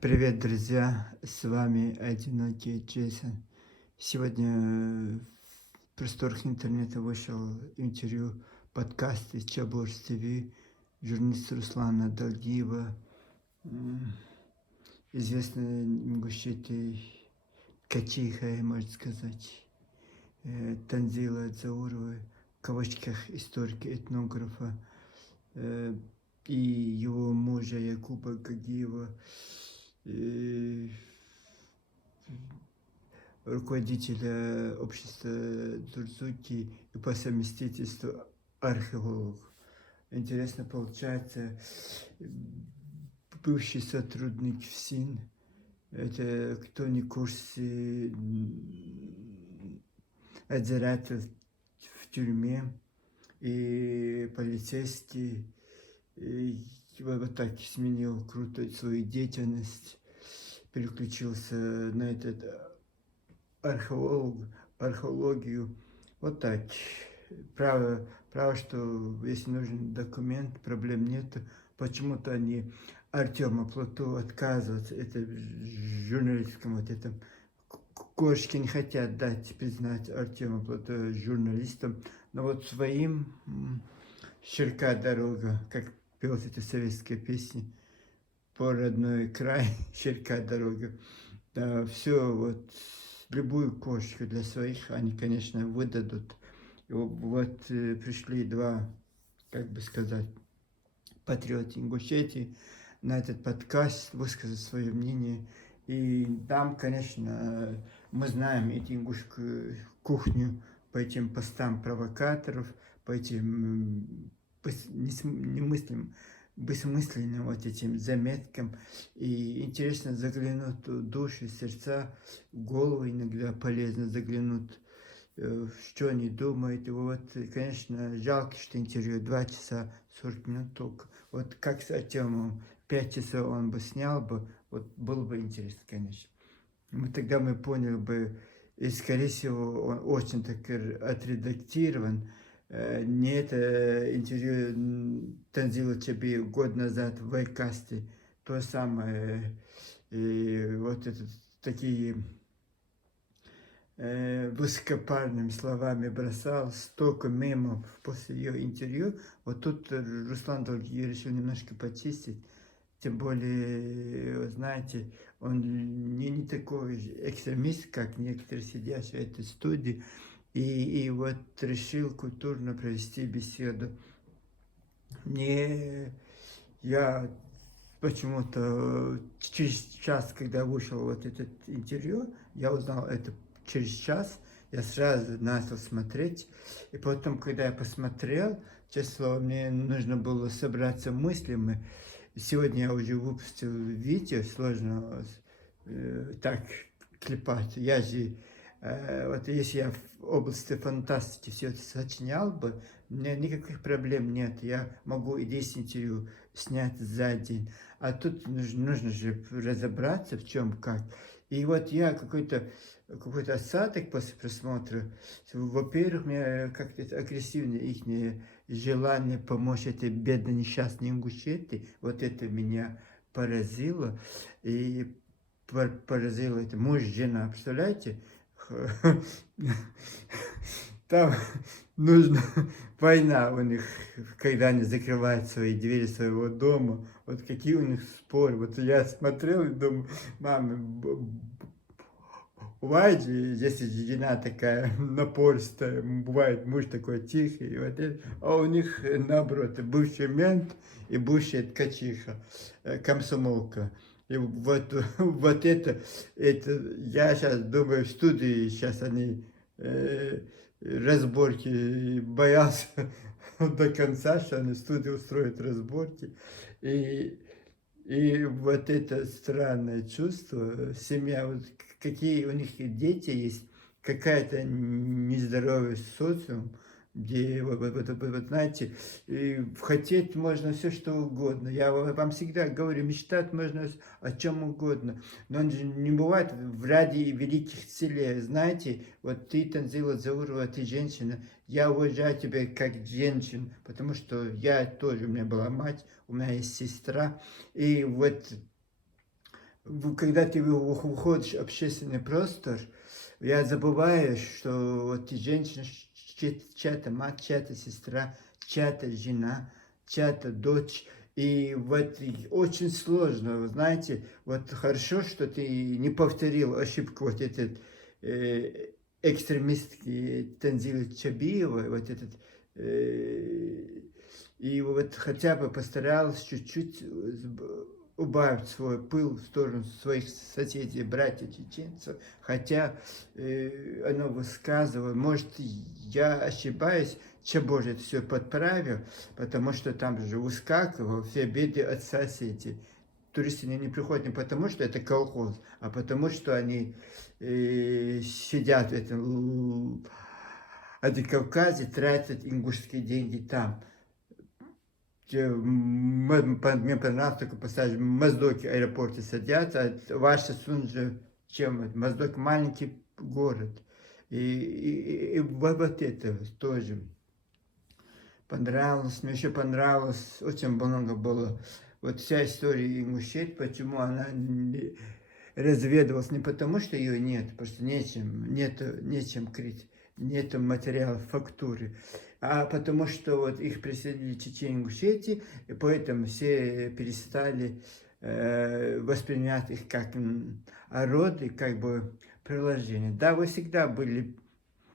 Привет, друзья! С вами одинокий Джейсон. Сегодня в просторах интернета вышел интервью, подкаст из Чабурс ТВ, журналиста Руслана Долгиева, м, известный ингушетий Качиха, можно сказать, Танзила Дзаурова, в кавычках историка, этнографа, э, и его мужа Якуба Гагиева, э, руководителя общества Дзурзуки и по совместительству археолог. Интересно получается, бывший сотрудник ФСИН, это кто не в курсе, надзиратель в тюрьме и полицейский, и вот так сменил круто свою деятельность, переключился на этот археологию. Вот так. Право, что если нужен документ, проблем нет. Почему-то они Артема Плоту отказываются. Это журналистском вот этом. Кошки не хотят дать признать Артема Плоту журналистом. Но вот своим «Щерка дорога», как пелась эта советская песня, по родной край, щерка дорога. Да, все, вот, любую кошку для своих они, конечно, выдадут. И вот пришли два, как бы сказать, патриоты Ингушетии на этот подкаст высказать свое мнение. И там, конечно, мы знаем эти ингушскую кухню по этим постам провокаторов, по этим немыслимым, бессмысленным вот этим заметкам. И интересно заглянуть в души, сердца, в голову иногда полезно заглянуть, что они думают. И вот, конечно, жалко, что интервью 2 часа 40 минут только. Вот как с Артемом 5 часов он бы снял бы, вот было бы интересно, конечно. Тогда мы поняли бы, и, скорее всего, он очень так отредактирован. Не это интервью Танзила Чаби год назад в Вайкасте, то самое, и вот это такие высокопарными словами бросал, столько мемов после ее интервью. Вот тут Руслан Долгий решил немножко почистить. Тем более, знаете, он не такой экстремист, как некоторые сидящие в этой студии. И вот решил культурно провести беседу. Мне я почему-то через час, когда вышел вот этот интервью, я узнал это через час, я сразу начал смотреть. И потом, когда я посмотрел, честно слово, мне нужно было собраться мыслями. Сегодня я уже выпустил видео, сложно так клепать. Я же, вот если я в области фантастики все это сочинял бы, у меня никаких проблем нет. Я могу и 10 интервью снять за день. А тут нужно же разобраться, в чем как. И вот я какой-то осадок после просмотра. Во-первых, мне как-то агрессивно их желание помочь этой бедной несчастной Ингушетии. Вот это меня поразило. И поразило это муж, жена, представляете? Там нужно война у них, когда они закрывают свои двери своего дома. Вот какие у них споры. Вот я смотрел и думаю, мама, бывает же, если жена такая напористая, бывает муж такой тихий, вот это, а у них наоборот, бывший мент и бывшая ткачиха, комсомолка. И вот, вот это, я сейчас думаю, в студии сейчас они разборки, боялся до конца, что они в студии устроят разборки. И, и вот это странное чувство, семья, вот какие у них дети есть, какая-то нездоровый социум, где, вот знаете, и хотеть можно все, что угодно. Я вам всегда говорю, мечтать можно о чем угодно, но он же не бывает ради великих целей. Знаете, вот ты, Танзила Заурова, ты женщина, я уважаю тебя как женщину, потому что я тоже, у меня была мать, у меня есть сестра, и вот когда ты выходишь в общественный простор, я забываю, что вот ты женщина, чья-то мать, чья-то сестра, чья-то жена, чья-то дочь. И вот очень сложно, вы знаете, вот хорошо, что ты не повторил ошибку вот этот экстремистский Танзила Чабиева, вот этот, и вот хотя бы постарался чуть-чуть убавить свой пыл в сторону своих соседей, братьев чеченцев, хотя оно высказывало, может, я ошибаюсь, че Боже, это все подправил, потому что там же выскакивал все беды от соседей. Туристы не приходят не потому, что это колхоз, а потому, что они сидят в этом Кавказе, тратят ингушские деньги там. Мне понравилось такой пассаж. Моздоки в аэропорте садятся, а ваши Сунжа, чем это? Моздок маленький город. И вот это тоже понравилось. Мне еще понравилось, очень много было. Вот вся история Ингушетии, почему она разведывалась не потому, что ее нет, просто нечем крыть, нету материалов, фактуры, а потому что вот их присоединили Чечен и Ингушетии, и поэтому все перестали воспринимать их как роды, как бы приложения. Да, вы всегда были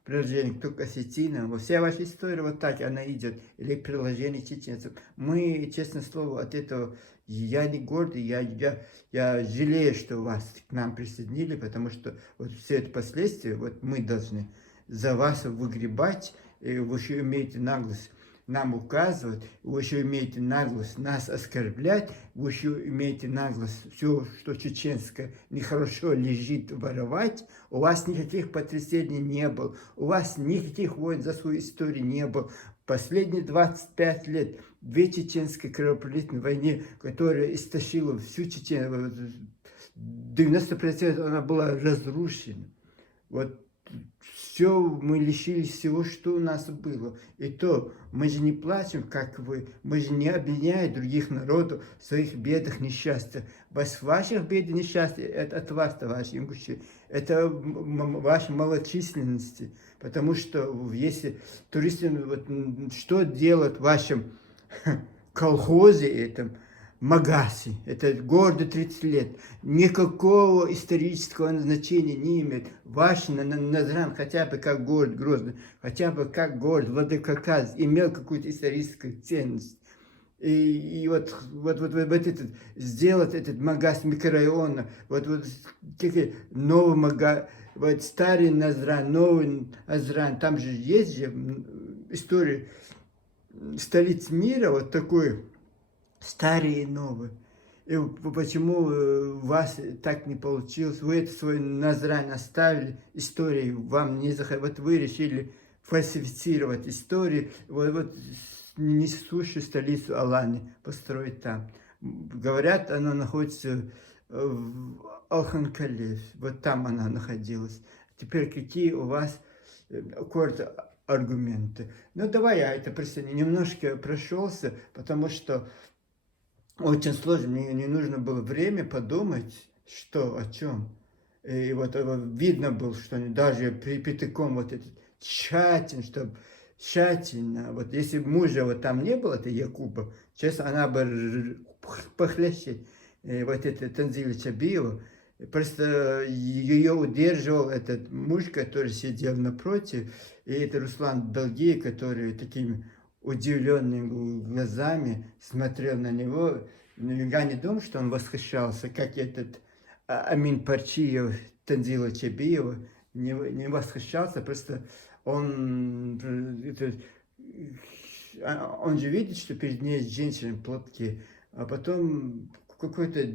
приложение к осетинам. Вся ваша история вот так, она идет. Или приложение чеченцев. Мы, честное слово, от этого я не гордый, я жалею, что вас к нам присоединили, потому что вот все это последствия, вот мы должны за вас выгребать, и вы еще имеете наглость нам указывать, вы еще имеете наглость нас оскорблять, вы еще имеете наглость все, что чеченское нехорошо лежит, воровать. У вас никаких потрясений не было, у вас никаких войн за свою историю не было. Последние 25 лет, две чеченские кровопролитные войны, которая истощила всю Чечению, 90% она была разрушена. Вот все, мы лишились всего, что у нас было. И то, мы же не плачем, как вы, мы же не обвиняем других народов в своих бедах, несчастьях. Ваших бед и несчастья, это от вас, товарищи ингуши, это вашей малочисленности. Потому что если туристы, вот, что делают в вашем колхозе этом, Магаси, это городу 30 лет, никакого исторического значения не имеет. Ваш Назран, хотя бы как город Грозный, хотя бы как город Владикавказ, имел какую-то историческую ценность. И вот этот, сделать этот Магаз микрорайона, вот новый Магаз, вот старый Назран, новый Назран, там же есть же история столиц мира, вот такой, старые и новые. И почему у вас так не получилось? Вы это свой Назрань оставили, истории вам не заходит. Вот вы решили фальсифицировать историю, вот несущую столицу Алани построить там. Говорят, она находится в Алханкале, вот там она находилась. Теперь какие у вас аргументы? Ну, давай я это просто немножко прошелся, потому что очень сложно, мне не нужно было время подумать, что, о чем. И вот видно было, что они даже при Пятаком вот это тщательно, чтобы тщательно, вот если мужа вот там не было, это Якуба, честно, она бы похлеще вот это Танзила Чабиева, просто ее удерживал этот муж, который сидел напротив, и это Руслан Долгий, который такими удивленными глазами смотрел на него. Но я не думаю, что он восхищался, как этот Амин Парчиев, Танзила Чабиева, не восхищался, просто он же видит, что перед ней женщины плотки, а потом какой-то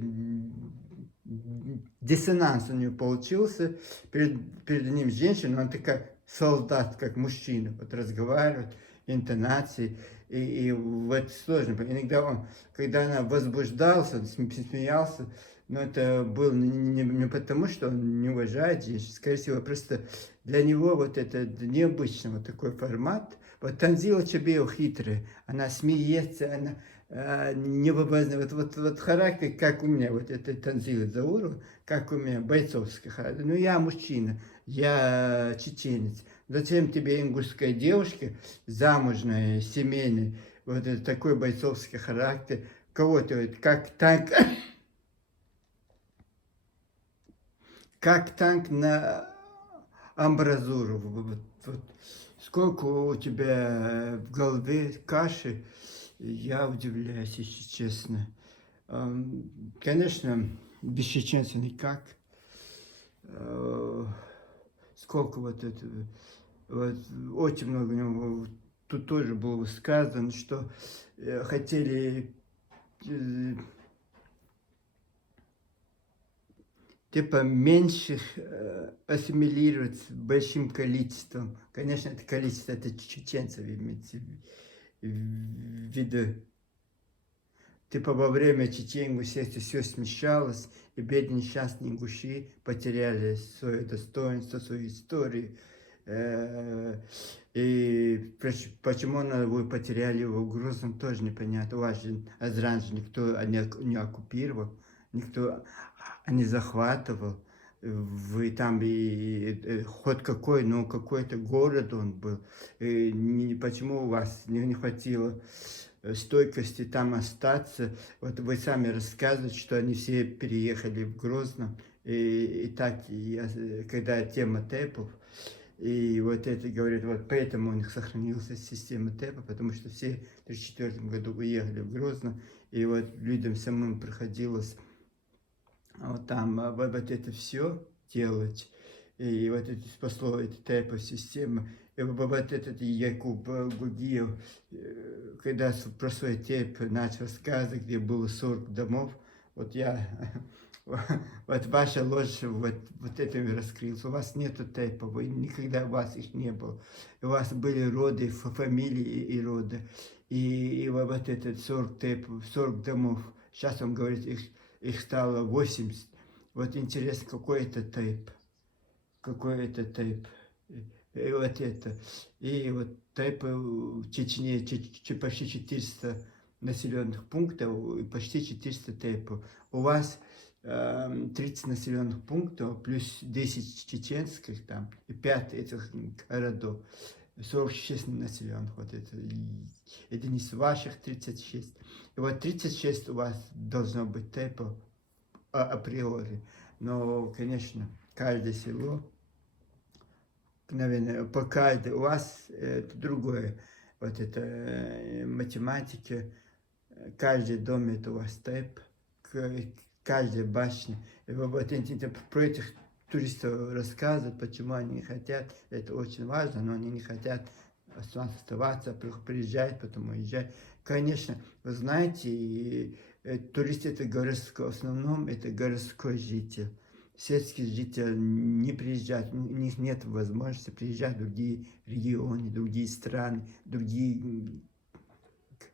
диссонанс у нее получился, перед ним женщина, он такая солдат, как мужчина, вот разговаривает, интонации, и вот сложно. Иногда он, когда она возбуждался, смеялся, но это было не потому, что он не уважает женщин, скорее всего, просто для него вот это необычный вот такой формат. Вот Танзила Чабиева хитрая, она смеется, она невообразно, вот характер, как у меня, вот это Танзила Заурова, как у меня, бойцовский характер. Ну, я мужчина, я чеченец. Зачем тебе ингушская девушка, замужная, семейная, вот это такой бойцовский характер, кого-то, вот, как танк на амбразуру. Вот. Сколько у тебя в голове каши, я удивляюсь, если честно. Конечно, без чеченца никак. Э, Сколько вот этого, вот, очень много у него, тут тоже было сказано, что хотели э, типа меньших ассимилировать большим количеством. Конечно, это количество, это чеченцев имеется в виду. Типа во время Чечен-Ингушетии все смешалось, и бедные несчастные ингуши потеряли свое достоинство, свою историю. И почему вы потеряли его в Грузном, тоже непонятно. У вас же Азран же никто не оккупировал, никто не захватывал. Вы там хоть какой, но какой-то город он был. Почему у вас не хватило стойкости там остаться? Вот вы сами рассказываете, что они все переехали в Грозно. И так, когда тема ТЭПов, и вот это говорят, вот поэтому у них сохранилась система ТЭПа, потому что все в 1934 году уехали в Грозно, и вот людям самим приходилось вот там вот это все делать. И вот это спасло это ТЭПа система. И вот этот Якуб Гугиев, когда про свой ТЭП начал рассказывать, где было 40 домов, вот я, вот ваша ложь вот этим раскрылась. У вас нету ТЭПа, вы никогда у вас их не было. У вас были роды, фамилии и роды. И вот этот 40 ТЭПов, 40 домов. Сейчас он говорит, их стало 80. Вот интересно, какой это тейп? Какой это тейп? И вот это. И вот тейпы в Чечне почти 400 населенных пунктов, и почти 400 тейпов. У вас 30 населенных пунктов, плюс 10 чеченских там, и 5 этих городов. 46 населенных, вот это не с ваших 36. И вот 36 у вас должно быть тейпов априори. Но, конечно, каждое село, наверное, по каждой, у вас это другое. Вот это математика, каждый дом это у вас тейп, каждая башня. И вот про этих туристов рассказывают, почему они не хотят, это очень важно, но они не хотят оставаться, приезжать, потом уезжать. Конечно, вы знаете, турист это городской, в основном это городской житель. Сельский житель не приезжает, у них нет возможности приезжать в другие регионы, другие страны, другие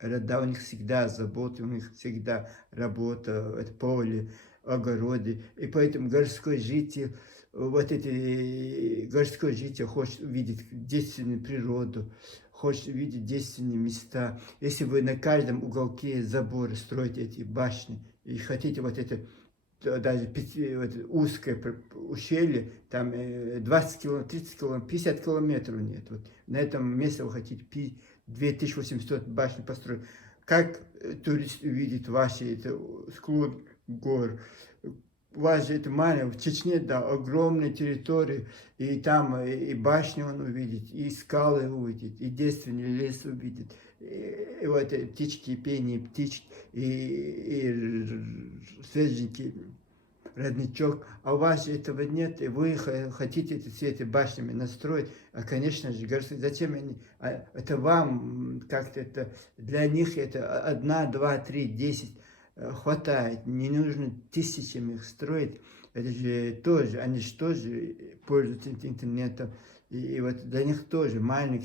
города, у них всегда заботы, у них всегда работа, это поле, огороды. И поэтому городской житель, городской житель хочет увидеть действенную природу, хочет увидеть действенные места. Если вы на каждом уголке забора строите эти башни и хотите вот это даже узкое ущелье, там 20 километров, 30 километров, 50 километров нет. Вот на этом месте вы хотите 2800 башни построить. Как турист увидит ваши склон гор? У вас же это маленькое, в Чечне, да, огромная территория, и там и башни он увидит, и скалы увидит, и девственный лес увидит, и вот птички, пение птички, и свеженький родничок, а у вас же этого нет, и вы хотите все эти башнями настроить, а, конечно же, зачем они, это вам, как-то это, для них это 1, 2, 3, 10 хватает, не нужно тысячами их строить, это же тоже, они же тоже пользуются интернетом, и вот для них тоже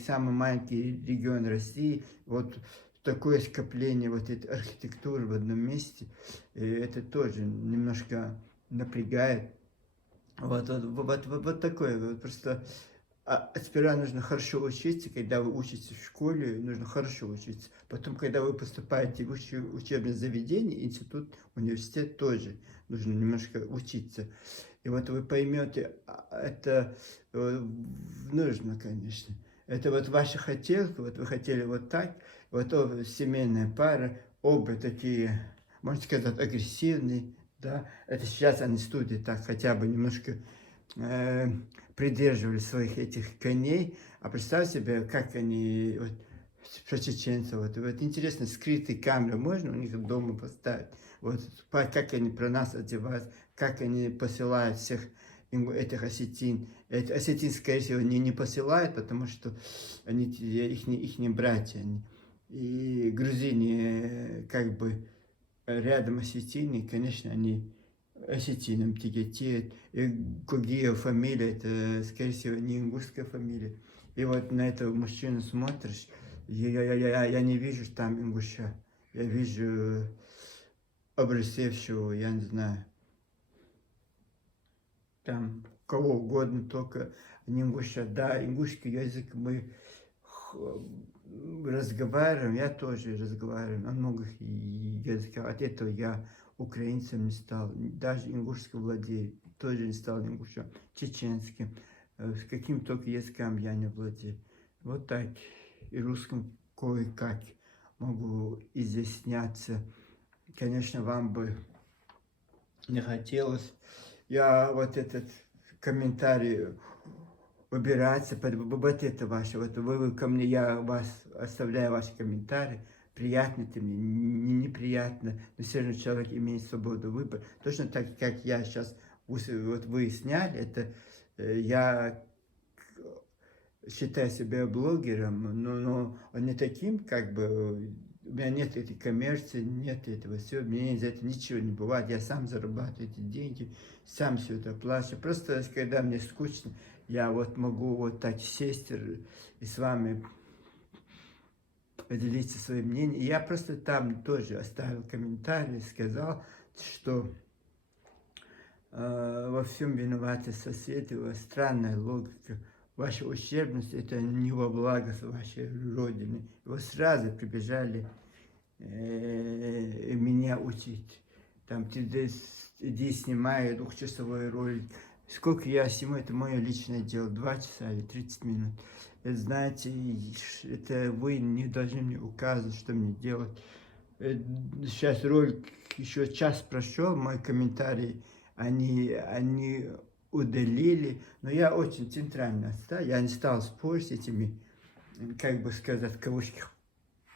самый маленький регион России, вот такое скопление вот этой архитектуры в одном месте, и это тоже немножко напрягает. Вот такое, вот просто сперва нужно хорошо учиться, когда вы учитесь в школе, нужно хорошо учиться. Потом, когда вы поступаете в учебное заведение, институт, университет тоже нужно немножко учиться. И вот вы поймете, это нужно, конечно. Это вот ваша хотелка, вот вы хотели вот так, вот семейная пара, оба такие, можно сказать, агрессивные, да. Это сейчас они студии так хотя бы немножко э, придерживались своих этих коней, а представь себе, как они, вот, про чеченцев, вот интересно, скрытые камеры можно у них дома поставить, вот, как они про нас одеваются, как они посылают всех этих осетин. Осетин, скорее всего, не посылают, потому что они их не братья. И грузине, как бы, рядом осетины, конечно, они осетинам тяготеют. И Гугиев фамилия, это, скорее всего, не ингушская фамилия. И вот на этого мужчину смотришь, я не вижу там ингуша. Я вижу обрусевшего, я не знаю, там кого угодно, только не ингуша. Да, ингушский язык мы разговариваем, я тоже разговариваю на многих языках. От этого я украинцем не стал, даже ингушским владею, тоже не стал ингушем, чеченским, с каким только языком я не владею. Вот так, и русским кое-как могу изъясняться. Конечно, вам бы не хотелось. Я вот этот комментарий убираться, вот это ваше, вот вы ко мне, я вас оставляю ваши комментарии, приятно это мне, неприятно, но все равно человек имеет свободу выбора. Точно так, как я сейчас, вот вы сняли, это я считаю себя блогером, но не таким, как бы, у меня нет этой коммерции, нет этого всего, мне из этого ничего не бывает, я сам зарабатываю эти деньги, сам все это плачу. Просто когда мне скучно, я вот могу вот так сесть и с вами поделиться своим мнением. И я просто там тоже оставил комментарий, сказал, что во всем виноваты соседи, у вас странная логика. Ваша ущербность – это не во благо вашей родины. Вот сразу прибежали меня учить. Там ты иди снимай двухчасовой ролик. Сколько я сниму, это мое личное дело, 2 часа или 30 минут. Это, знаете, это вы не должны мне указывать, что мне делать. Сейчас ролик еще час прошел, мой комментарий они удалили, но я очень центрально оставил, я не стал спорить с этими, как бы сказать, в кавычках,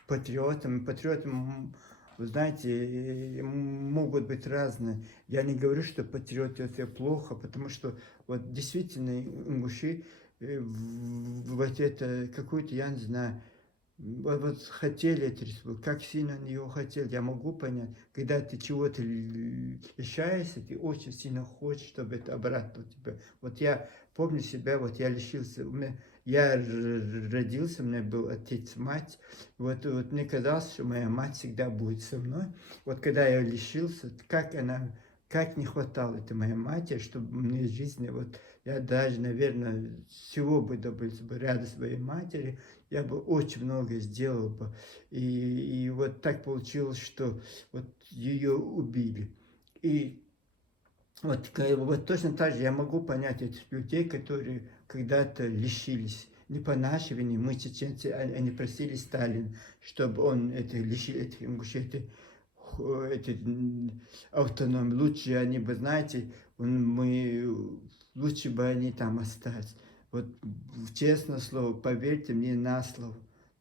патриотами. Патриотами, вы знаете, могут быть разные. Я не говорю, что патриот это плохо, потому что вот действительно ингуши вот это какой-то, я не знаю, вот хотели эту республику, как сильно они его хотели, я могу понять. Когда ты чего-то лишаешься, ты очень сильно хочешь, чтобы это обратно у тебя. Вот я помню себя, вот я лишился, я родился, у меня был отец, мать, вот мне казалось, что моя мать всегда будет со мной. Вот когда я лишился, как не хватало это моей матери, чтобы мне в жизни, вот я даже, наверное, всего бы добился бы рядом своей матери, я бы очень много сделал бы. И вот так получилось, что вот ее убили. И вот точно так же я могу понять этих людей, которые когда-то лишились, не по нашей вине, мы чеченцы, они просили Сталина, чтобы он это лишил этих ингушей, автономии. Лучше они бы, знаете, лучше бы они там остались. Вот честное слово, поверьте мне на слово,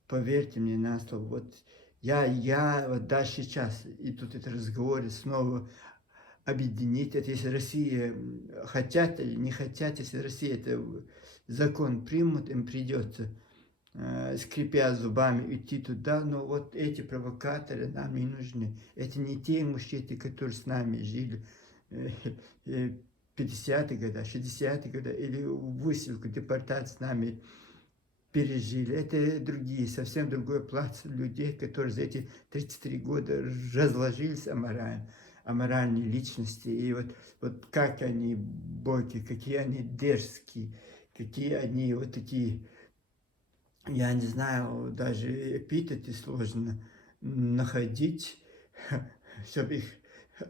поверьте мне на слово. Вот я вот даже сейчас, и тут это разговор снова объединить это, если Россия хотят или не хотят, если Россия это закон примут, им придется, скрипя зубами, идти туда, но вот эти провокаторы нам не нужны. Это не те мужчины, которые с нами жили 50-е годы, 60-е годы, или высылку, депортацию с нами пережили. Это другие, совсем другой пласт людей, которые за эти 33 года разложились аморальные личности. И вот как они боги, какие они дерзкие, какие они вот такие, я не знаю, даже эпитеты сложно находить, чтобы их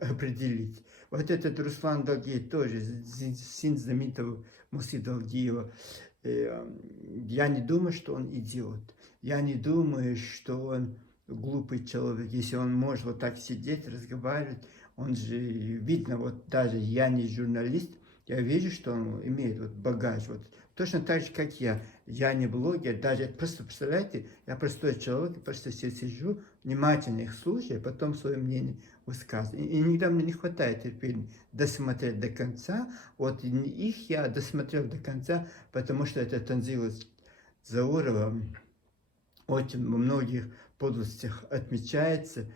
определить. Вот этот Руслан Долгиев тоже, сын знаменитого Мусы Долгиева. Я не думаю, что он идиот. Я не думаю, что он глупый человек. Если он может вот так сидеть, разговаривать, он же, видно, вот даже я не журналист, я вижу, что он имеет вот багаж. Вот точно так же, как я. Я не блогер, даже просто, представляете, я простой человек, просто сижу, внимательно их слушаю, а потом свое мнение высказываю. И иногда мне не хватает терпения досмотреть до конца. Вот их я досмотрел до конца, потому что это Танзила Заурова очень во многих подлостях отмечается.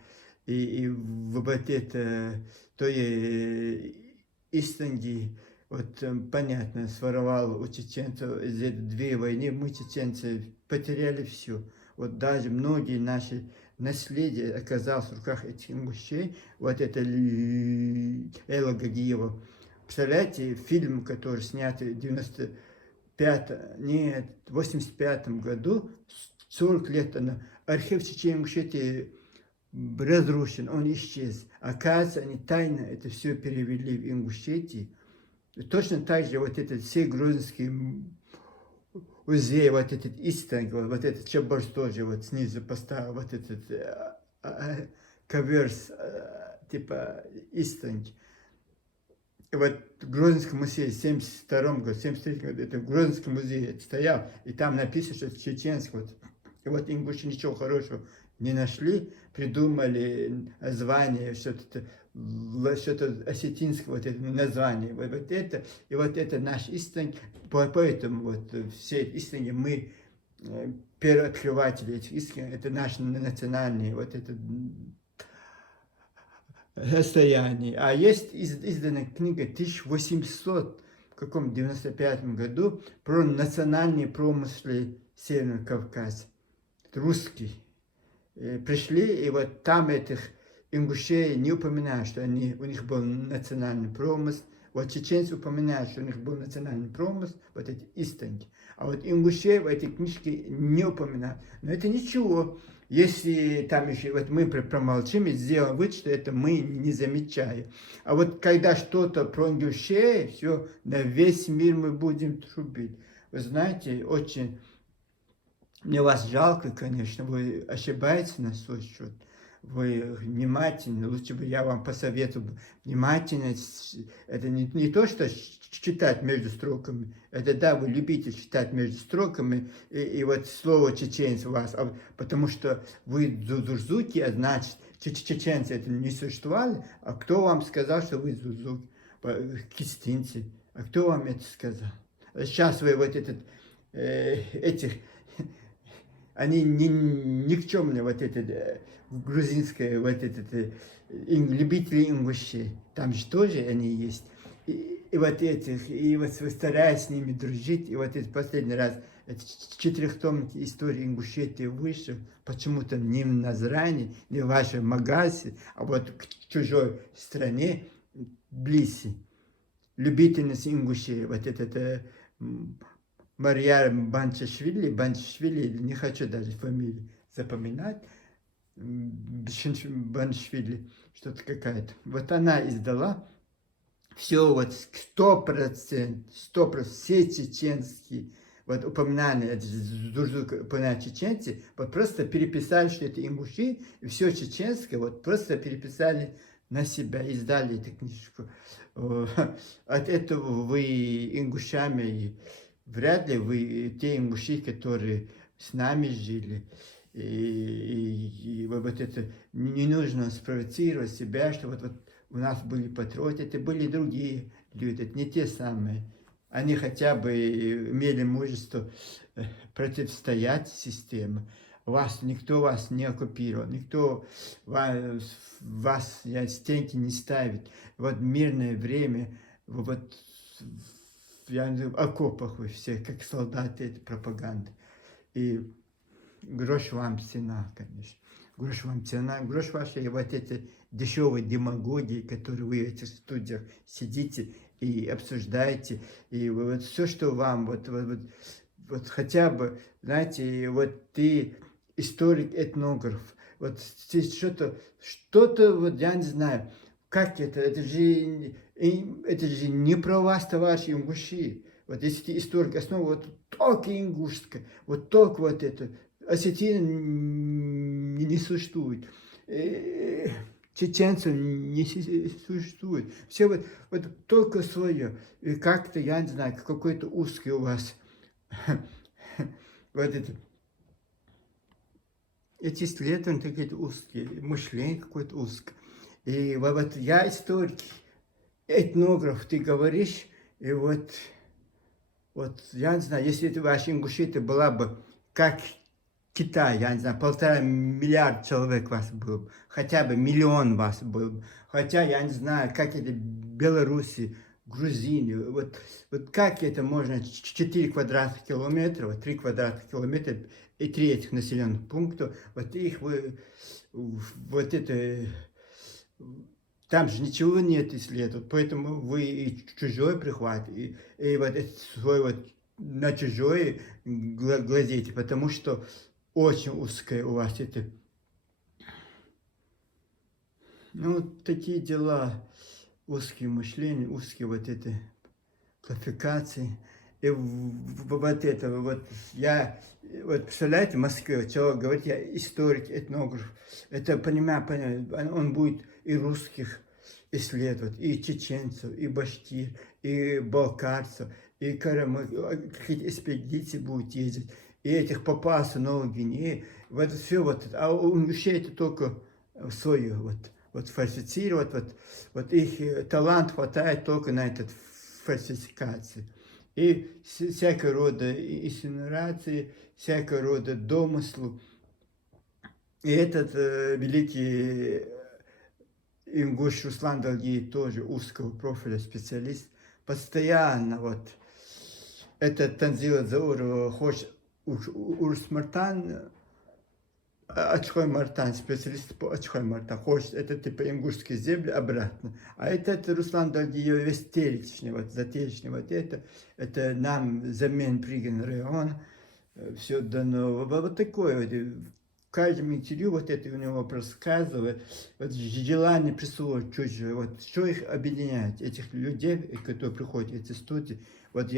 И вот это, то и Истинги, вот понятно, своровал у чеченцев за 2 войны, мы, чеченцы, потеряли все. Вот даже многие наши наследие оказалось в руках этих ингушей. Вот это Элла Гагиева. Представляете, фильм, который снят в 85 году, 40 лет, архив Чечен-Ингушетии разрушен, он исчез. Оказывается, они тайно это все перевели в Ингушетии. Точно так же вот этот все грузинские музеи, вот этот Истинг, вот этот Чебарс тоже вот снизу поставил, вот этот ковер, типа Истинг. И вот в Грозинском музее в 72 году, 73 году, это в Грозинском музее стоял, и там написано, что это чеченск, вот. И вот ингуши ничего хорошего не нашли, придумали звание, что-то осетинское, вот это название, вот это, и вот это наш истинг, поэтому вот все истинги мы первооткрыватели этих истин, это наш национальный, вот это состоянии. А есть изданная книга 1800 в каком 95 году про национальные промыслы Северного Кавказа. Русский. Пришли, и вот там этих ингушей не упоминают, что у них был национальный промысл. Вот чеченцы упоминают, что у них был национальный промысл, вот эти истинги. А вот ингушей в этой книжке не упоминают. Но это ничего. Если там еще вот мы промолчим и сделаем вид, что это мы не замечаем. А вот когда что-то про ингушей, все, на весь мир мы будем трубить. Вы знаете, очень мне вас жалко, конечно, вы ошибаетесь на свой счет. Вы внимательны, лучше бы я вам посоветовал внимательность. Это не то, что читать между строками. Это да, вы любите читать между строками, и вот слово чеченец у вас, потому что вы зурзуки, а значит, чеченцы это не существовали. А кто вам сказал, что вы зурзуки? Кистинцы. А кто вам это сказал? Сейчас вы вот этих они никчемные, вот это грузинское, вот это любители ингушей, там же тоже они есть. И вот этих, и вот стараясь с ними дружить, и вот этот последний раз, это 4-томник истории Ингушетии вышел, почему-то не в Назране, не в вашем Магасе, а вот к чужой стране, близи. Любительница ингушей, вот этот Марья Банчашвили, не хочу даже фамилию запоминать, Баншвили, что-то какая-то. Вот она издала все вот 100%, все чеченские вот упоминания, упоминания чеченцы, вот просто переписали, что это ингуши, и все чеченское, вот просто переписали на себя, издали эту книжку. От этого вы ингушами, вряд ли вы те ингуши, которые с нами жили. И вот это не нужно спровоцировать себя, что вот у нас были патриоты, это были другие люди, это не те самые. Они хотя бы имели мужество противостоять системе. Никто вас не оккупировал, никто вас стенки не ставит. Вот мирное время, вот в окопах вы все, как солдаты, это пропаганда. И грош вам цена, конечно. Грош вам цена, грош ваши вот эти дешевой демагогией, которую вы в этих студиях сидите и обсуждаете. И вот все, что вам, вот хотя бы, знаете, вот ты историк, этнограф, вот здесь что-то, вот я не знаю, как это же не про вас, товарищи ингуши. Вот если ты историк основы, вот только ингушская, вот только вот это, осетина не существует. Чеченцев не существует. Все вот только свое. И как-то, я не знаю, какой-то узкий у вас вот это. Эти исследования такие узкие, мышление какое-то узкое. И вот я историк, этнограф, ты говоришь, и вот я не знаю, если это ваша Ингушетия была бы как Китай, я не знаю, 1,5 миллиарда человек вас было бы, хотя бы 1 000 000 вас было бы, хотя я не знаю, как это Беларуси, Грузинии, вот как это можно 4 квадратных километра, вот 3 квадратных километра и 3 этих населенных пункта, вот их вы, вот это, там же ничего нет исследовать, поэтому вы и чужой прихват, и вот это свой вот на чужое глазете, потому что очень узкое у вас это. Ну, такие дела, узкие мышления, узкие вот эти квалификации. И вот это, вот я, вот представляете, в Москве, вот человек говорит, я историк, этнограф, это, понимаю, он будет и русских исследовать, и чеченцев, и башкир, и балкарцев, и какие-то экспедиции будут ездить, и этих попасться в Новой Гвинее, вот все вот, а у людей это только свое, вот фальсифицировать, вот их талант хватает только на этот фальсификации. И всякого рода инсинуации, всякого рода домыслу. И этот великий ингуш Руслан Долгий, тоже узкого профиля специалист, постоянно вот этот Танзила Заур хочет Урсмартан, Ачхой Мартан, специалист по Ачхой Мартан, хочет это типа ингушские земли обратно. А этот Руслан Дальгиев вестеричный, вот затечный, вот это нам замен Приген район, все дано. Вот такое вот. В каждом интервью вот это у него проскальзывает, вот желание присвоить чужое, вот что их объединяет, этих людей, которые приходят в эти студии. Вот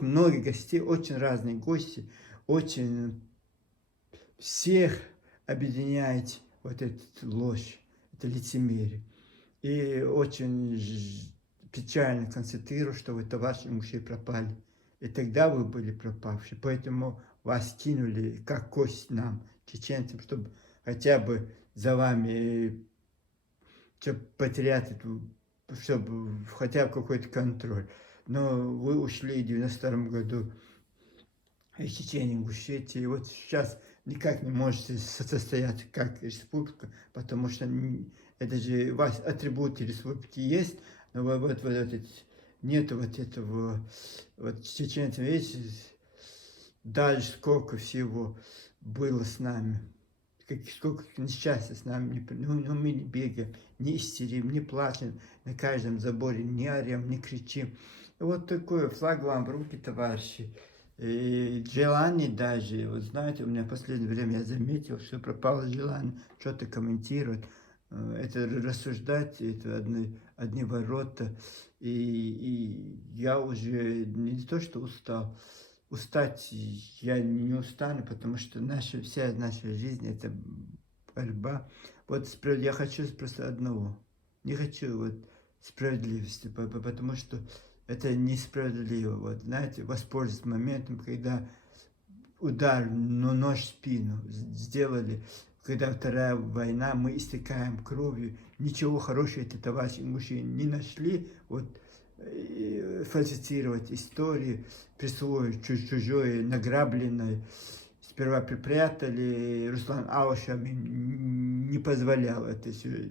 много гостей, очень разные гости, очень всех объединяет вот эта ложь, это лицемерие. И очень печально констатирую, что вы, товарищи мужчины, пропали. И тогда вы были пропавшие. Поэтому вас кинули как кость нам, чеченцам, чтобы хотя бы за вами чтобы потерять эту, чтобы хотя бы какой-то контроль. Но вы ушли в 92 году из Чечни, Ингушетии. И вот сейчас никак не можете состояться как республика, потому что это же у вас атрибуты республики есть, но вот нету вот этого, вот чеченцам, видите, дальше сколько всего было с нами, сколько несчастья с нами, ну мы не бегаем, не истерим, не плачем на каждом заборе, не орем, не кричим. И вот такой флаг вам в руки, товарищи. И желание даже, вот знаете, у меня в последнее время я заметил, что пропало желание что-то комментировать, это рассуждать, это одни ворота, и я уже не то что устал, устать я не устану, потому что вся наша жизнь это борьба. Вот я хочу просто одного, не хочу вот справедливости, потому что это несправедливо. Вот, знаете, воспользоваться моментом, когда удар, нож в спину сделали, когда Вторая война, мы истекаем кровью, ничего хорошего эти товарищи ингуши не нашли, вот, фальсифицировать историю, присвоить чужое, награбленное. Сперва припрятали, Руслан Аушев не позволял это все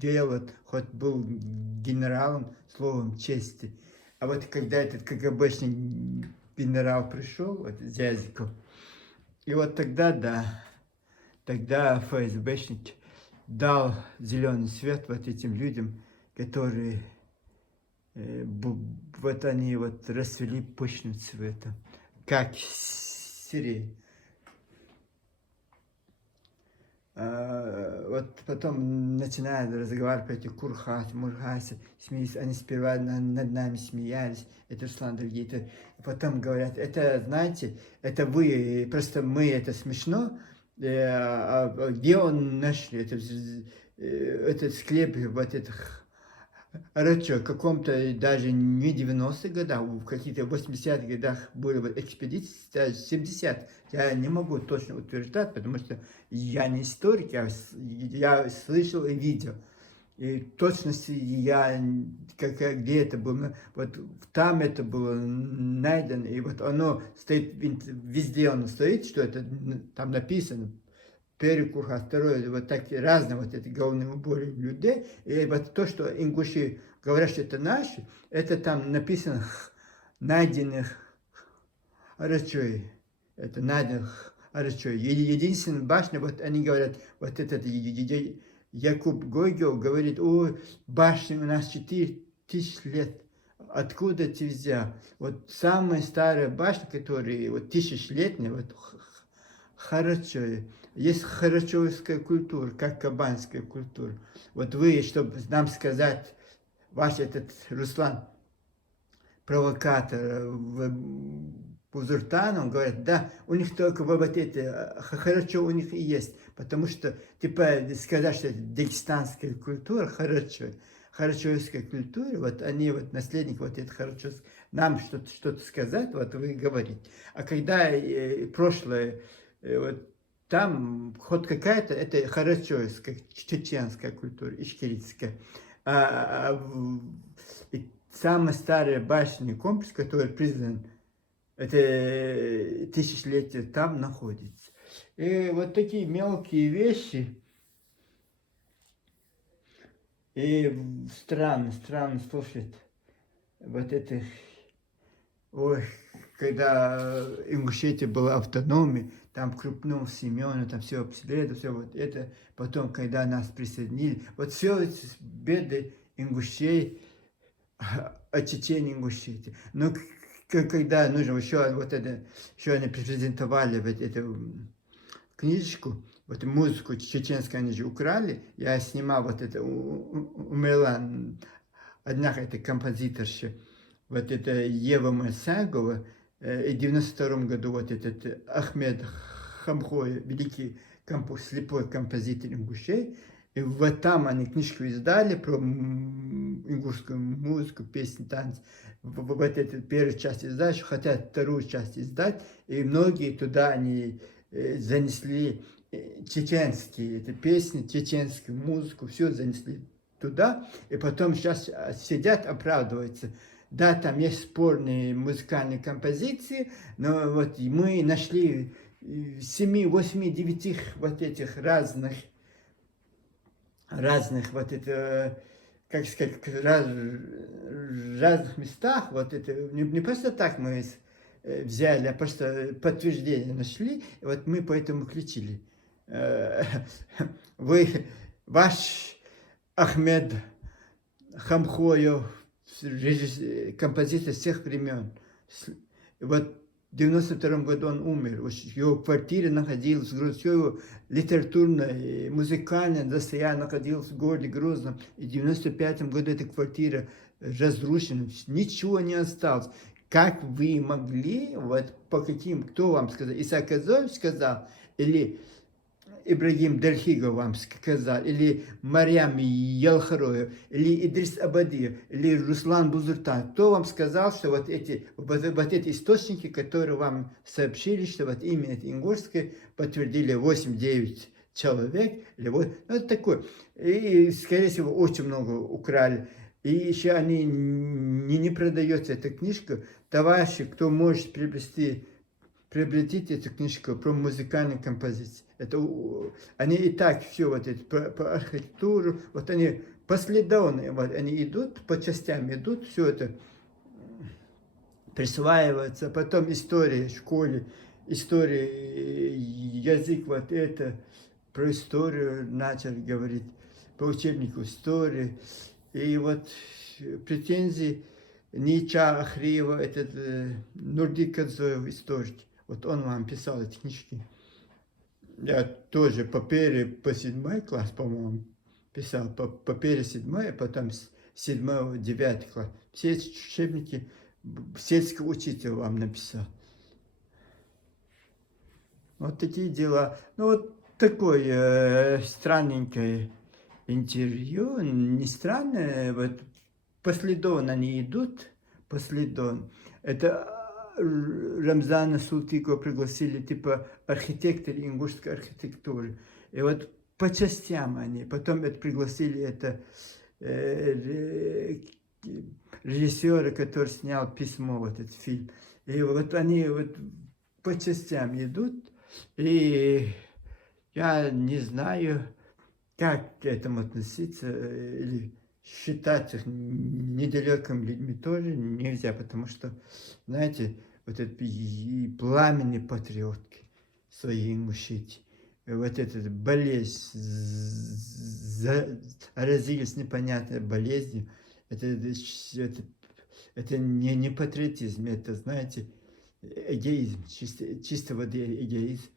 делать, хоть был генералом, словом чести. А вот когда этот КГБшный генерал пришел, вот Зязиков, и вот тогда, да, тогда ФСБшники дал зеленый свет вот этим людям, которые вот они вот расцвели пышным цветом, как сирень. Вот потом начинают разговаривать про эти курхат, мурхасы, смеялись, они сперва над нами смеялись, это Руслан, другие, потом говорят, это, знаете, это вы, просто мы, это смешно, где он нашли, этот склеп, вот этих раньше, в каком-то даже не 90-х годах, в каких-то 80-х годах были вот экспедиции, даже 70. Я не могу точно утверждать, потому что я не историк, я слышал и видел. И в точности я, где это было, вот там это было найдено, и вот оно стоит, везде оно стоит, что это там написано, первый курс, второй, вот такие разные вот эти головные уборы людей. И вот то, что ингуши говорят, что это наши, это там написано найденных арачой. Это найденных арачой. Единственная башня, вот они говорят, вот этот Якуб Гойгел говорит, о, башня у нас 4000 лет. Откуда ты взял? Вот самая старая башня, которая вот тысячелетняя, вот Харачои. Есть харачойская культура, как кабанская культура. Вот вы, чтобы нам сказать, ваш этот Руслан, провокатор Бузуртан, он говорит, да, у них только вот это, хорошо у них и есть, потому что, типа, сказать, что это дагестанская культура, харачойская культура, вот они, вот наследник вот это хорошо, нам что-то сказать, вот вы говорите. А когда прошлое, вот там хоть какая-то, это харачойская, чеченская культура, ишкеритская. И самая старая башенный комплекс, который признан, это тысячелетие, там находится. И вот такие мелкие вещи, и странно слушать вот это, ой, когда Ингушетия была автономией, там крупнул Семена, там все обследовал, все вот это, потом, когда нас присоединили, вот все эти беды ингушей, очищение Ингушетии. Но когда нужно еще вот это, еще они презентовали вот эту книжечку, вот музыку чеченскую они же украли, я снимал вот это, умерла одна эта композиторша, вот это Ева Масагова, и в 92 году вот этот Ахмед Хамхой, великий слепой композитор ингушей, и вот там они книжку издали про ингушскую музыку, песни, танцы. Вот эту первую часть издать, хотят вторую часть издать, и многие туда они занесли чеченские эти песни, чеченскую музыку, все занесли туда, и потом сейчас сидят, оправдываются. Да, там есть спорные музыкальные композиции, но вот мы нашли 7, 8, 9 вот этих разных вот это, как сказать, разных местах, вот это, не просто так мы взяли, а просто подтверждение нашли, и вот мы поэтому включили. Вы, ваш Ахмед Хамхоев, композитор всех времен. Вот в 92 году он умер. Его квартира находилась, все его литературное, музыкальное достояние находилось в городе Грозном. И в 95 году эта квартира разрушена, ничего не осталось. Как вы могли, вот по каким, кто вам сказал, Исаак Азоев сказал, или Ибрагим Дальхига вам сказал, или Марьям Ялхароев, или Идрис Абадиев, или Руслан Бузуртан, кто вам сказал, что вот эти источники, которые вам сообщили, что вот именно это ингушское, подтвердили 8-9 человек, или вот, вот такое. И, скорее всего, очень много украли. И еще они не продается эта книжка. Товарищи, кто может приобретите эту книжку про музыкальные композиции. Это, они и так все вот это, по архитектуру, вот они последовно, вот они идут, по частям идут, все это присваивается, потом история в школе, история, язык, вот это, про историю начали говорить, по учебнику истории. И вот претензии Нича Ахриева, этот Нурдик Кадзоев, историк. Вот он вам писал эти книжки. Я тоже по 7 класс, по-моему, писал. По 7, потом с 7-9 класс. Все эти учебники сельский учитель вам написал. Вот такие дела. Ну, вот такое странненькое интервью. Не странное, вот по следам они идут, по следам. Это Рамзана Султикова пригласили, типа архитектор ингушской архитектуры. И вот по частям они. Потом это пригласили режиссера, который снял «Письмо», вот этот фильм. И вот они вот по частям идут. И я не знаю, как к этому относиться, или считать их недалекими людьми тоже нельзя, потому что, знаете, вот этот пламенный патриотки своей ингушетии, вот эта болезнь, заразились непонятной болезнью, это не патриотизм, это, знаете, эгоизм, чисто воды эгоизм.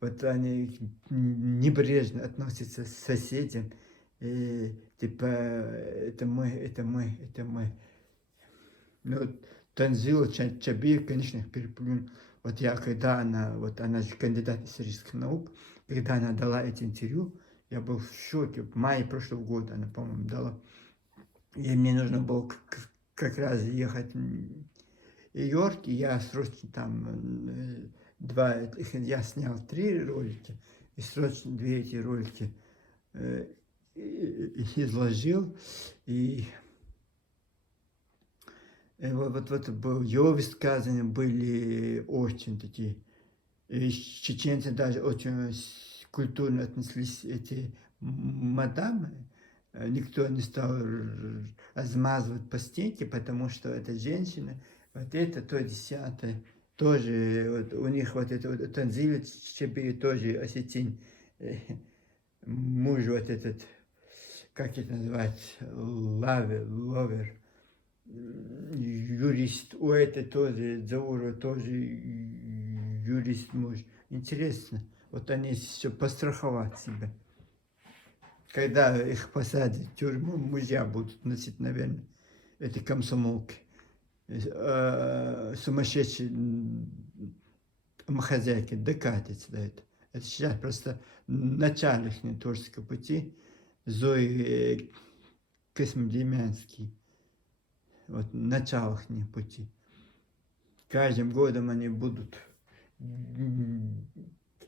Вот они небрежно относятся к соседям, и, типа, это мы, это мы, это мы. Ну, Танзила Чабир, конечно, их переплюнул. Вот я, когда она же кандидат исторических наук, когда она дала эти интервью, я был в шоке. В мае прошлого года она, по-моему, дала. И мне нужно было как раз ехать в Йорк, и я срочно там я снял 3 ролика, и срочно 2 эти ролики изложил, и вот его высказывания были очень такие, и чеченцы даже очень культурно отнеслись, эти мадамы, никто не стал размазывать по стенке, потому что это женщина, вот это, то, 10-е, тоже, вот, у них вот это вот Танзиль Чебери тоже осетин, муж вот этот, как это называется, ловер, юрист, у этой тоже, Заура тоже юрист муж. Интересно, вот они все постраховать себя. Когда их посадят в тюрьму, мужья будут носить, наверное, эти комсомолки. Сумасшедшие хозяйки докатятся до этого. Это сейчас просто начало их творческого пути. Зои Космодемьянский. Вот начало их пути. Каждым годом они будут,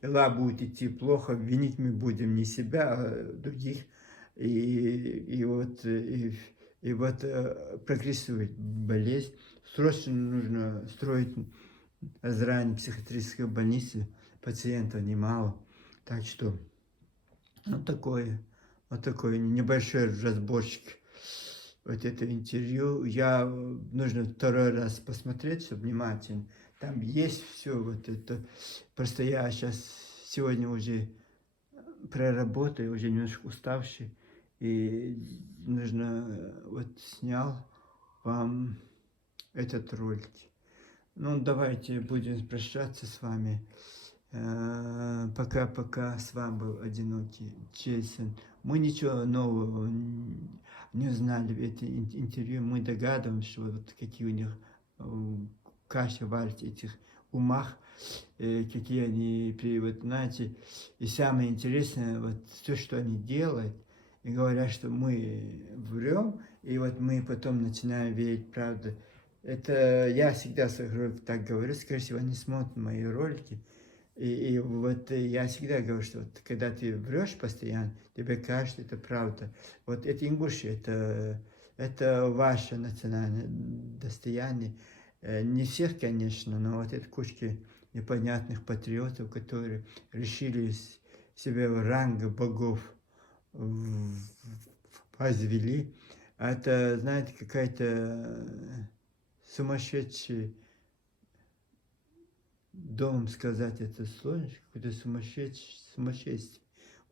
дела будет идти плохо, винить мы будем не себя, а других. И вот прогрессирует болезнь. Срочно нужно строить ранние психиатрические больницы, пациентов немало. Так что вот такой небольшой разборчик вот это интервью. Нужно 2-й раз посмотреть, все внимательно. Там есть все вот это. Просто я сегодня уже проработаю, уже немножко уставший. И нужно, вот снял вам этот ролик. Ну, давайте будем прощаться с вами. Пока-пока. С вами был одинокий Джейсон. Мы ничего нового не узнали в этом интервью. Мы догадываемся, что вот какие у них каша варят в этих умах, какие они, вот знаете, и самое интересное, вот все, что они делают, и говорят, что мы врем, и вот мы потом начинаем верить в правду. Это я всегда в своих роликах так говорю, скорее всего, они смотрят мои ролики. И вот я всегда говорю, что вот, когда ты врешь постоянно, тебе кажется, это правда. Вот это ингуши, это ваше национальное достояние. Не всех, конечно, но вот это кучки непонятных патриотов, которые решили себя в ранг богов возвели. Это, знаете, какая-то сумасшедшая, дом сказать это сложно, какое-то сумасшествие.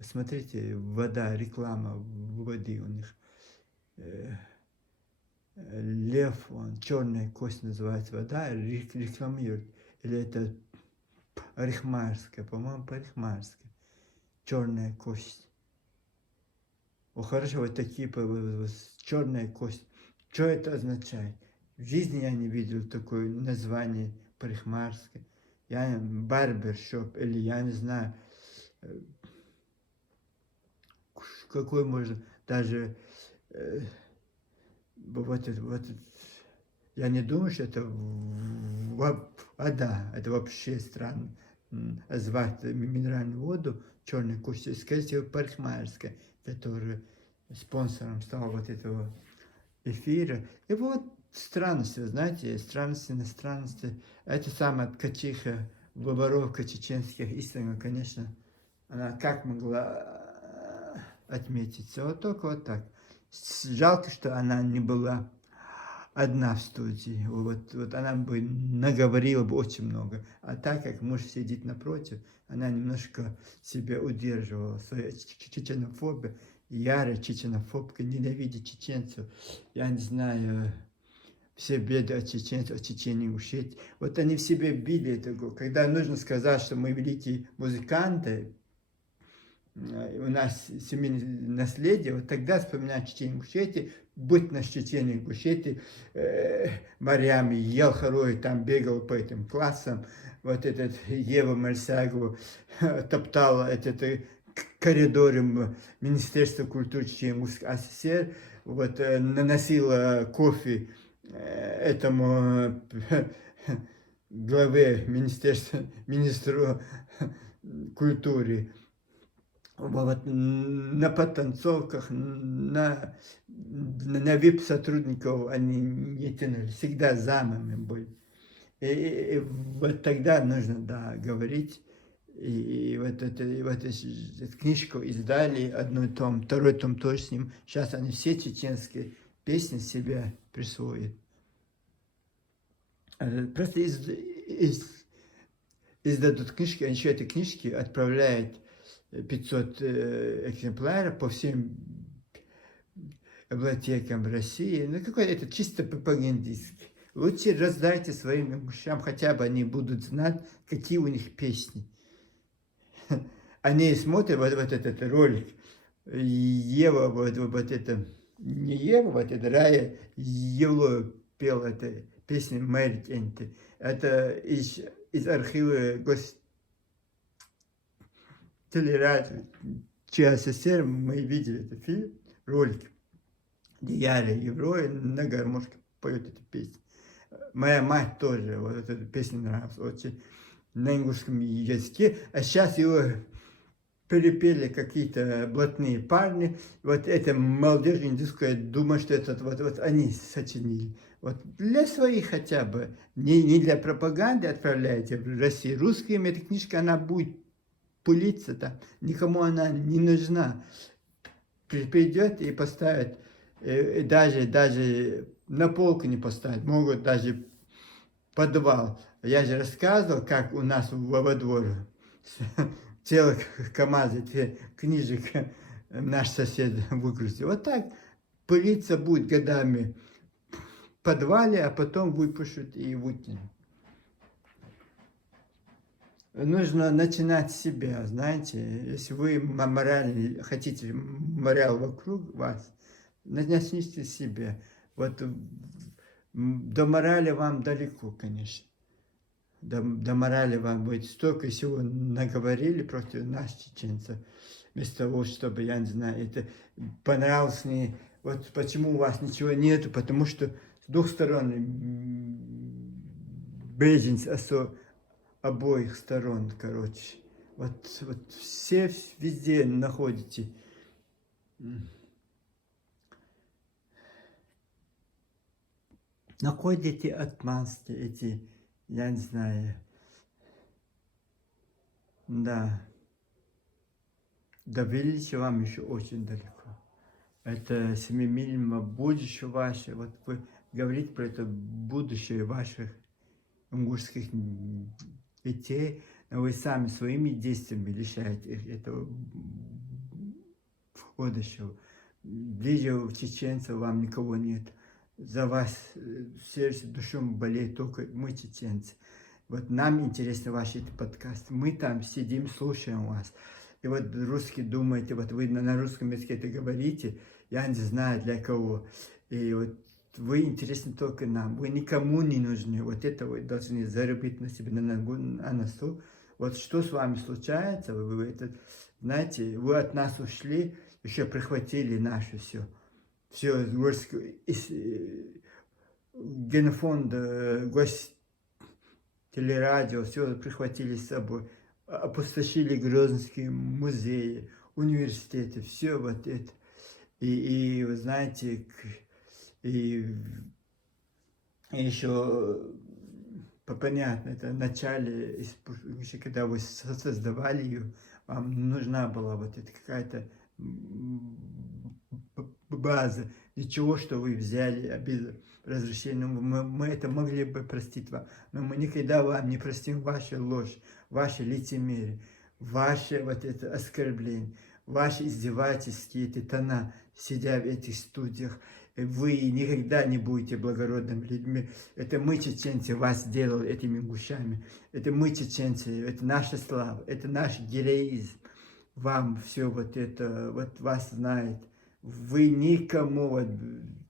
Смотрите, вода, реклама воды у них. Лев, он, черная кость называется вода, рекламирует. Или это парикмахерская, по-моему, парикмахерская. Черная кость. О, хорошо, вот такие черная кость. Что это означает? В жизни я не видел такое название парикмахерское. Я барбершоп, или я не знаю, какой можно даже я не думаю, что это вода. Это вообще странно. Звать минеральную воду черной кости. Скорее всего, парикмахерская, которая спонсором стала вот этого эфира. И вот странности, знаете, странности на странности. Это самая ткачиха, воровка чеченских истин, конечно, она как могла отметиться? Вот только вот так. Жалко, что она не была одна в студии. Вот она бы наговорила бы очень много. А так как муж сидит напротив, она немножко себя удерживала. Своя чеченофобия, ярая чеченофобка, ненавидит чеченцев. Я не знаю, все беды от чеченцев, от Чечни, Ингушетии. Вот они в себе били это. Когда нужно сказать, что мы великие музыканты, у нас семейное наследие, вот тогда вспоминать Чечению Ингушетии, быть на Чечении Ингушетии, морями, ел хорой, там бегал по этим классам, вот этот Ева Мальсагова топтала этот коридором Министерства культуры Чечении СССР, вот наносила кофе этому главе министерства, министру культуры. Вот, на подтанцовках, на вип-сотрудников они не тянули, всегда замами были. И вот тогда нужно, да, говорить. И вот эту книжку издали, одной том, второй том тоже с ним. Сейчас они все чеченские песни себе присвоят. Просто издадут книжки, а еще эти книжки отправляют 500 экземпляров по всем библиотекам России. Ну, какой это чисто пропагандистский. Лучше раздайте своим ингушам, хотя бы они будут знать, какие у них песни. Они смотрят вот этот ролик. Ева, вот это, не Ева, вот это Рая Евло пел эту песню «Мэри Кенти». Это из архива телерадио ЧССР мы видели этот фильм, ролик, где Яля Еврой на гармошке поет эту песню. Моя мать тоже, вот эту песню нравилась очень на ингушском языке, а сейчас его перепели какие-то блатные парни, вот эта молодежь индусская думает, что это вот они сочинили. Вот для своих хотя бы, не для пропаганды отправляете в Россию. Русским эта книжка, она будет пылиться там, никому она не нужна. Придет и поставит, даже на полку не поставить, могут даже подвал. Я же рассказывал, как у нас во дворе целых КамАЗы книжек наш сосед выгрузил. Вот так пылиться будет годами в подвале, а потом выпишут и выкинут. Нужно начинать с себя, знаете, если вы мораль, хотите мораль вокруг вас, начните с себя. Вот до морали вам далеко, конечно. До морали вам будет столько всего наговорили против нас, чеченцев, вместо того, чтобы, я не знаю, это понравилось мне. Вот почему у вас ничего нету, потому что с двух сторон беженцы, обоих сторон, короче. Вот все везде находите. Находите отмазки эти, я не знаю. Да. До величия вам еще очень далеко. Это семимильного будущее ваше. Вот вы говорите про это будущее ваших ингушских детей, но вы сами своими действиями лишаете их этого будущего. Ближе чеченцев вам никого нет. За вас сердце, душой болеет только мы, чеченцы. Вот нам интересны ваши подкасты. Мы там сидим, слушаем вас. И вот русский думаете, вот вы на русском языке это говорите, я не знаю для кого. И вот вы интересны только нам, вы никому не нужны. Вот это вы должны зарубить на себе, на носу. Вот что с вами случается, вы это, знаете, вы от нас ушли, еще прихватили наше все. Все, генофонд, телерадио, все прихватили с собой. Опустошили Грозненские музеи, университеты, все вот это. И вы знаете, и еще понятно, это в начале, еще когда вы создавали ее, вам нужна была вот эта какая-то база, ничего, что вы взяли без разрешения. Мы это могли бы простить вам, но мы никогда вам не простим вашу ложь, ваше лицемерие, ваше вот это оскорбление, ваши издевательские эти тона, сидя в этих студиях. Вы никогда не будете благородными людьми. Это мы, чеченцы, вас сделали этими гушами. Это мы, чеченцы, это наша слава, это наш героизм. Вам все вот это, вот вас знает. Вы никому, вот,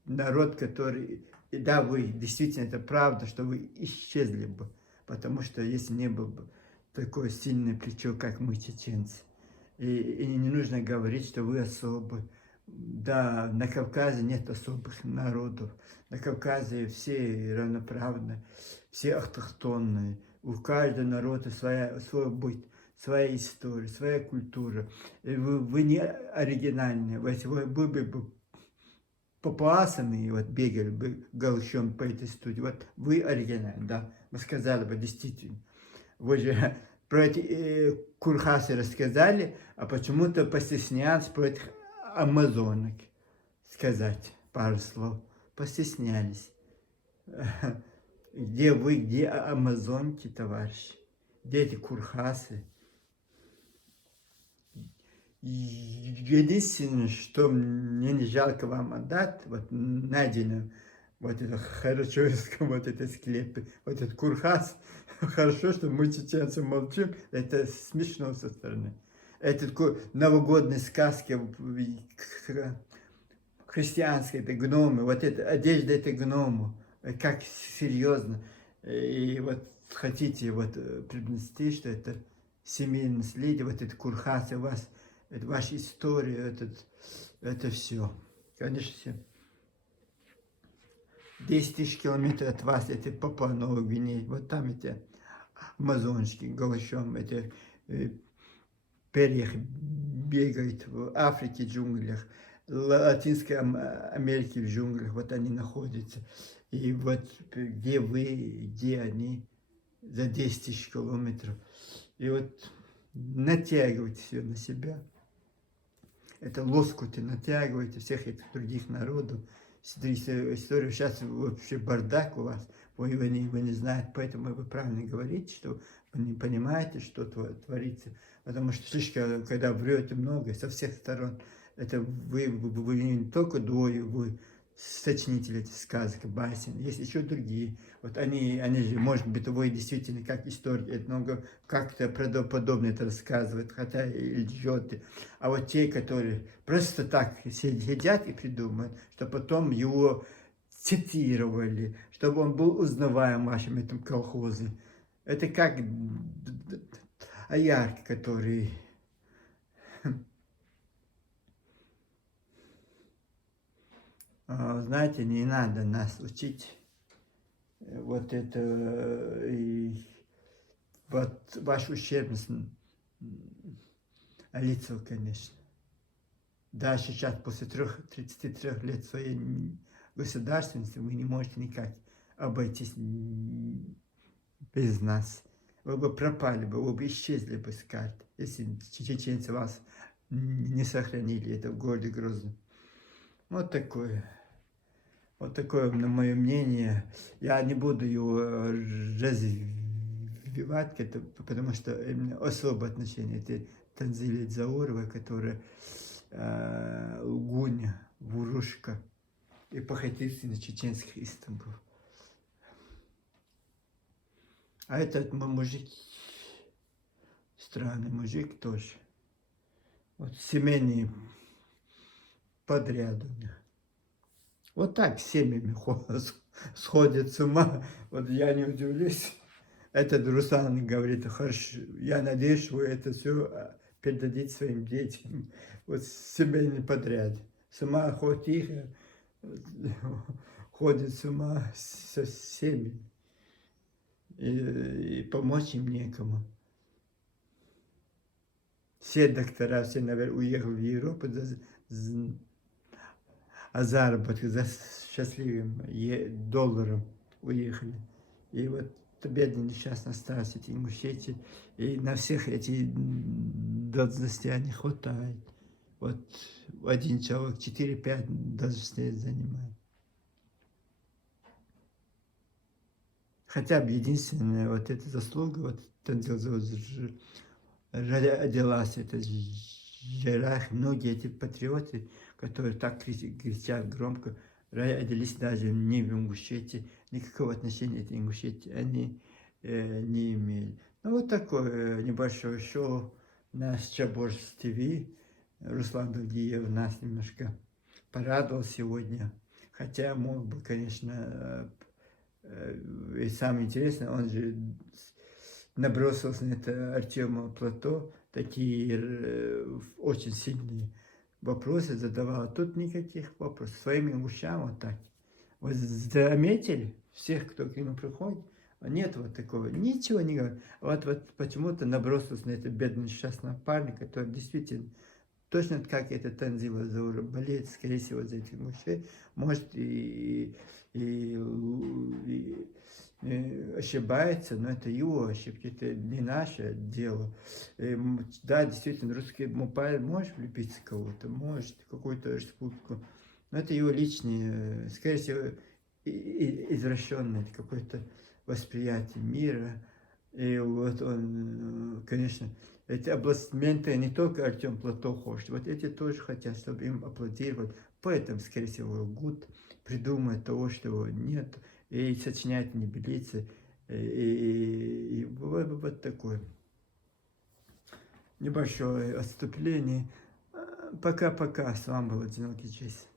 народ, который... Да, вы, действительно, это правда, что вы исчезли бы. Потому что если не было бы такое сильное плечо, как мы, чеченцы. И не нужно говорить, что вы особы. Да, на Кавказе нет особых народов. На Кавказе все равноправны, все автохтонные. У каждого народа свой быт, своя история, своя культура. И вы не оригинальные. Вы были бы папуасами, вот бегали бы голышом по этой студии. Вот вы оригинальны, да. Мы сказали бы действительно. Вы же про эти курхасы рассказали, а почему-то постеснялись про этих амазонок сказать пару слов. Постеснялись. Где вы, где амазонки, товарищи? Где эти курхасы? Единственное, что мне не жалко вам отдать, вот найдено, вот это хорошо, вот это склепы, вот этот курхас, хорошо, что мы, чеченцы, молчим, это смешно со стороны. Это новогодные сказки, христианские, это гномы, вот эта одежда, это гному, как серьезно. И вот хотите вот принести, что это семейное наследие, вот это курхас, у вас, это ваша история, это все. Конечно, все. 10 тысяч километров от вас, это Папуа-Новая Гвинея, вот там эти амазончики голышом, эти перьях бегают в Африке, в джунглях, Латинской Америке в джунглях, вот они находятся. И вот где вы, где они, за 10 тысяч километров. И вот натягивайте все на себя. Это лоскуты натягивайте всех этих других народов. Историю сейчас вообще бардак у вас, вы не знаете, поэтому вы правильно говорите, что вы не понимаете, что творится. Потому что слишком, когда врете много, со всех сторон, это вы не только двое, вы сочинители этих сказок, басен, есть еще другие. Вот они же, может быть, вы действительно как историк, много как-то правдоподобно это рассказывают, хотя и лжет. А вот те, которые просто так сидят и придумывают, что потом его цитировали, чтобы он был узнаваем в вашем этом колхозе. Это как Аярки, который... Знаете, не надо нас учить вот это, и вот вашу ущербность лицо, конечно. Да, сейчас после 33 лет своей государственности вы не можете никак обойтись без нас. Вы бы пропали бы, вы бы исчезли бы с карт, если чеченцы вас не сохранили, это в городе Грозном. Вот такое. Вот такое мое мнение. Я не буду его развивать, потому что особое отношение. Это Танзилия Дзауровой, которая Лгуня, Вурушка и похотительный чеченский Истамбул. А этот мужик, странный мужик тоже. Вот семейные подряд у них. Вот так семьями сходят с ума. Вот я не удивлюсь. Этот Руслан говорит, хорошо, я надеюсь, что вы это все передадите своим детям. Вот семейный подряд. С ума хоть тихо, ходит с ума со всеми. И помочь им некому. Все доктора, все, наверное, уехали в Европу а заработок за счастливым долларом уехали. И вот бедный несчастный остался эти Ингушетии, и на всех эти должностей не хватает. Вот один человек 4-5 должностей занимает. Хотя бы единственная вот эта заслуга, вот родилась эта Жерах, многие эти патриоты, которые так кричат громко, родились даже не в Ингушетии, никакого отношения к Ингушетии они не имели. Ну вот такое небольшое шоу на Чаборс ТВ. Руслан Дулдиев нас немножко порадовал сегодня, хотя мог бы, конечно, и самое интересное, он же набросился на это Артема Плато, такие очень сильные вопросы задавал. А тут никаких вопросов. Своими ушами вот так. Вот заметили всех, кто к нему приходит, нет вот такого, ничего не говорит. Вот почему-то набросился на это бедный несчастного парня, который действительно, точно как это Танзила Заура, болеет, скорее всего, за этих мужчин, может и ошибается, но это его ошибки, это не наше дело. Да, действительно, русский мопаль может влюбиться в кого-то, может какую-то республику, но это его личное, скорее всего, извращенное какое-то восприятие мира. И вот он, конечно, эти аплодисменты не только Артем Плато хочет, вот эти тоже хотят, чтобы им аплодировали. Поэтому, скорее всего, Гуд придумает того, что нет, и сочиняет небылицы, и вот такое небольшое отступление. Пока-пока, с вами был Одинокий Честь.